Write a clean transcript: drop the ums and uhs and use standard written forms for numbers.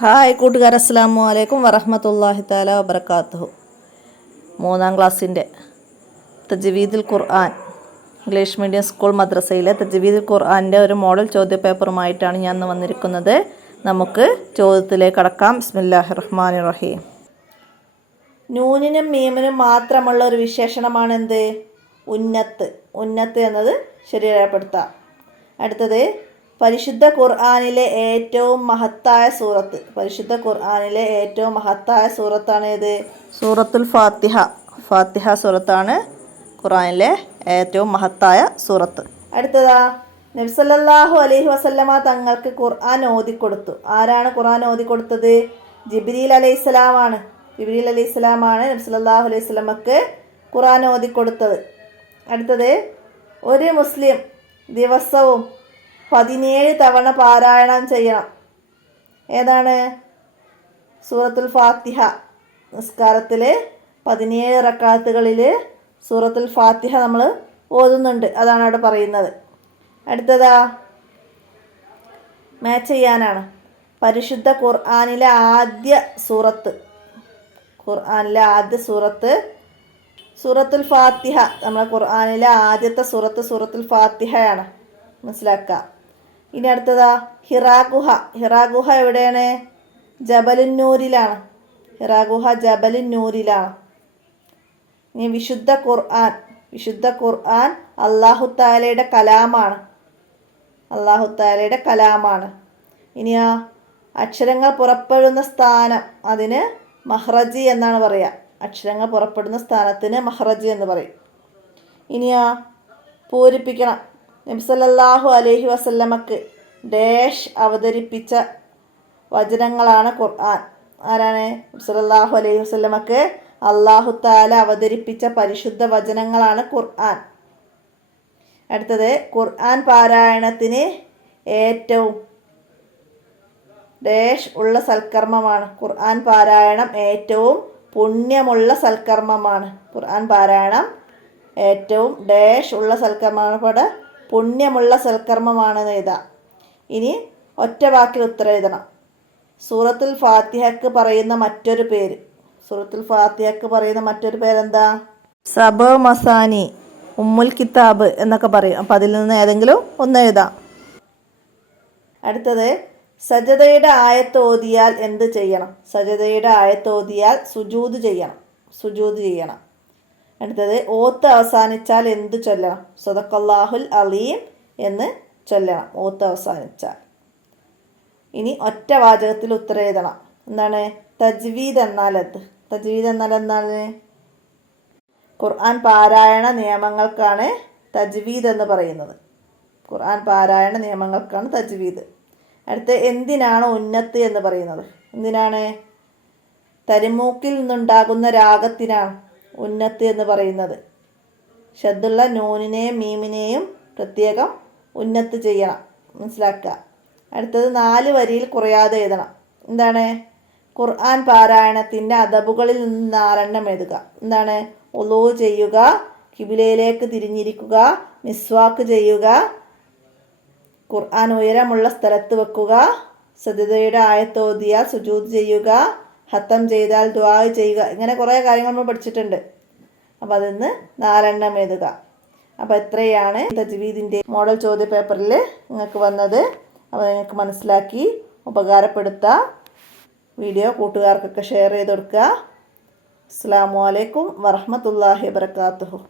Hi കൂട്ടുകാർ, അസ്സലാമു അലൈക്കും വറഹ്മത്തുള്ളാഹി തആല വബറകാതുഹു. 3ാം ക്ലാസ്സിൻ്റെ തജ്വീദുൽ ഖുർആൻ ഇംഗ്ലീഷ് മീഡിയം സ്കൂൾ മദ്രസയിലെ തജ്വീദുൽ ഖുർആൻ്റെ ഒരു മോഡൽ ചോദ്യപേപ്പറുമായിട്ടാണ് ഞാൻ ഇന്ന് വന്നിരിക്കുന്നത്. നമുക്ക് ചോദ്യത്തിലേക്ക് കടക്കാം. ബിസ്മില്ലാഹിർ റഹ്മാനിർ റഹീം. നൂനിനും മീമിനും മാത്രമുള്ള ഒരു വിശേഷണമാണ് എന്ത്? ഉന്നത്ത്. ഉന്നത്ത് എന്നത് ശരിയായപ്പെടുത്താം. അടുത്തത്, പരിശുദ്ധ ഖുർആനിലെ ഏറ്റവും മഹത്തായ സൂറത്ത്. പരിശുദ്ധ ഖുർആനിലെ ഏറ്റവും മഹത്തായ സൂറത്താണ് ഏത്? സൂറത്തുൽ ഫാത്തിഹ. ഫാത്തിഹ സൂറത്താണ് ഖുർആനിലെ ഏറ്റവും മഹത്തായ സൂറത്ത്. അടുത്തതാ, നബി സല്ലല്ലാഹു അലൈഹി വസല്ലമ തങ്ങൾക്ക് ഖുർആൻ ഓതിക്കൊടുത്തു. ആരാണ് ഖുർആൻ ഓതിക്കൊടുത്തത്? ജിബ്രീൽ അലൈഹിസ്സലാമാണ്. ജിബ്രീൽ അലൈഹിസ്സലാമാണ് നബി സല്ലല്ലാഹു അലൈഹി വസല്ലമക്ക് ഖുർആൻ ഓതിക്കൊടുത്തത്. അടുത്തത്, ഒരു മുസ്ലിം ദിവസവും 17 തവണ പാരായണം ചെയ്യണം. ഏതാണ്? സൂറത്തുൽ ഫാത്തിഹ. നിസ്കാരത്തിൽ 17 റക്അത്തുകളിൽ സൂറത്തുൽ ഫാത്തിഹ നമ്മൾ ഓതുന്നുണ്ട്. അതാണ് അവിടെ പറയുന്നത്. അടുത്തതാ, മാച്ച് ചെയ്യാനാണ്. പരിശുദ്ധ ഖുർആനിലെ ആദ്യ സൂറത്ത്. ഖുർആനിലെ ആദ്യ സൂറത്ത് സൂറത്തുൽ ഫാത്തിഹ. നമ്മുടെ ഖുർആനിലെ ആദ്യത്തെ സൂറത്ത് സൂറത്തുൽ ഫാത്തിഹയാണ്. മനസ്സിലാക്കുക. ഇനി അടുത്തതാ, ഹിറാ ഗുഹ. ഹിറാ ഗുഹ എവിടെയാണ്? ജബലുന്നൂരിലാണ്. ഹിറാ ഗുഹ ജബലുന്നൂരിലാണ്. ഇനി വിശുദ്ധ ഖുർആൻ. വിശുദ്ധ ഖുർആൻ അല്ലാഹു തആലയുടെ കലാമാണ്. അല്ലാഹു തആലയുടെ കലാമാണ്. ഇനിയാ, അക്ഷരങ്ങൾ പുറപ്പെടുന്ന സ്ഥാനം, അതിന് മഹ്റജി എന്നാണ് പറയുക. അക്ഷരങ്ങൾ പുറപ്പെടുന്ന സ്ഥാനത്തിന് മഹ്റജി എന്ന് പറയും. ഇനിയാ, പൂരിപ്പിക്കണം. നബി സല്ലല്ലാഹു അലൈഹി വസല്ലമക്ക് ഡാഷ് അവതരിപ്പിച്ച വചനങ്ങളാണ് ഖുർആൻ. ആരാണ്? നബി സല്ലല്ലാഹു അലൈഹി വസല്ലമക്ക് അല്ലാഹു തആല അവതരിപ്പിച്ച പരിശുദ്ധ വചനങ്ങളാണ് ഖുർആൻ. അടുത്തത്, ഖുർആൻ പാരായണത്തിന് ഏറ്റവും ഡാഷ് ഉള്ള സൽക്കർമ്മമാണ്. ഖുർആൻ പാരായണം ഏറ്റവും പുണ്യമുള്ള സൽക്കർമ്മമാണ്. ഖുർആൻ പാരായണം ഏറ്റവും ഡാഷ് ഉള്ള സൽക്കർമ്മമാണ്. ഇവിടെ പുണ്യമുള്ള സൽക്കർമ്മമാണെന്ന് എഴുതാം. ഇനി ഒറ്റ വാക്കിൽ ഉത്തരം എഴുതണം. സൂറത്തുൽ ഫാത്തിഹക്ക് പറയുന്ന മറ്റൊരു പേര്. സൂറത്തുൽ ഫാത്തിഹക്ക് പറയുന്ന മറ്റൊരു പേരെന്താ? സബ മസാനി, ഉമ്മുൽ കിതാബ് എന്നൊക്കെ പറയും. അപ്പം അതിൽ നിന്ന് ഏതെങ്കിലും ഒന്ന് എഴുതാം. അടുത്തത്, സജദയുടെ ആയത്ത് ഓതിയാൽ എന്ത് ചെയ്യണം? സജദയുടെ ആയത്ത് ഓതിയാൽ സുജൂദ് ചെയ്യണം. സുജൂദ് ചെയ്യണം. അടുത്തത്, ഓത്ത് അവസാനിച്ചാൽ എന്ത് ചൊല്ലണം? സദഖല്ലാഹുൽ അലീം എന്ന് ചൊല്ലണം ഓത്ത് അവസാനിച്ചാൽ. ഇനി ഒറ്റ വാചകത്തിൽ ഉത്തരം എഴുതണം. എന്താണ്? തജ്വീദ് എന്നാൽ എന്ത്? തജ്വീദ് എന്നാൽ എന്താണ്? ഖുർആൻ പാരായണ നിയമങ്ങൾക്കാണ് തജ്വീദ് എന്ന് പറയുന്നത്. ഖുർആൻ പാരായണ നിയമങ്ങൾക്കാണ് തജ്വീദ്. അടുത്ത്, എന്തിനാണ് ഉന്നത്ത് എന്ന് പറയുന്നത്? എന്തിനാണ്? തരിമൂക്കിൽ നിന്നുണ്ടാകുന്ന രാഗത്തിനാണ് ഉന്നത്ത് എന്ന് പറയുന്നത്. ഷദ്ദുള്ള നൂനിനെയും മീമിനെയും പ്രത്യേകം ഉന്നത്ത് ചെയ്യണം. മനസ്സിലാക്കുക. അടുത്തത്, 4 വരിയിൽ കുറയാതെ എഴുതണം. എന്താണ്? ഖുർആൻ പാരായണത്തിൻ്റെ അദബുകളിൽ നിന്ന് 4 എഴുതുക. എന്താണ്? ഉളൂ ചെയ്യുക, കിബിലയിലേക്ക് തിരിഞ്ഞിരിക്കുക, മിസ്വാക്ക് ചെയ്യുക, ഖുർആൻ ഉയരമുള്ള സ്ഥലത്ത് വെക്കുക, സജദയുടെ ആയത്ത് ഓതിയാൽ സുജൂദ് ചെയ്യുക, ഹത്തം ചെയ്താൽ ദുആ ചെയ്യുക. ഇങ്ങനെ കുറേ കാര്യങ്ങൾ നമ്മൾ പഠിച്ചിട്ടുണ്ട്. അപ്പോൾ അതിൽ നിന്ന് 4 എഴുതുക. അപ്പോൾ എത്രയാണ് തജ്വീദിൻ്റെ മോഡൽ ചോദ്യ പേപ്പറിൽ നിങ്ങൾക്ക് വന്നത്? അപ്പോൾ നിങ്ങൾക്ക് മനസ്സിലാക്കി ഉപകാരപ്പെടുത്തുക. വീഡിയോ കൂട്ടുകാർക്കൊക്കെ ഷെയർ ചെയ്ത് കൊടുക്കുക. അസ്സലാമു അലൈക്കും വറഹ്മത്തുള്ളാഹി വബറകാതുഹു.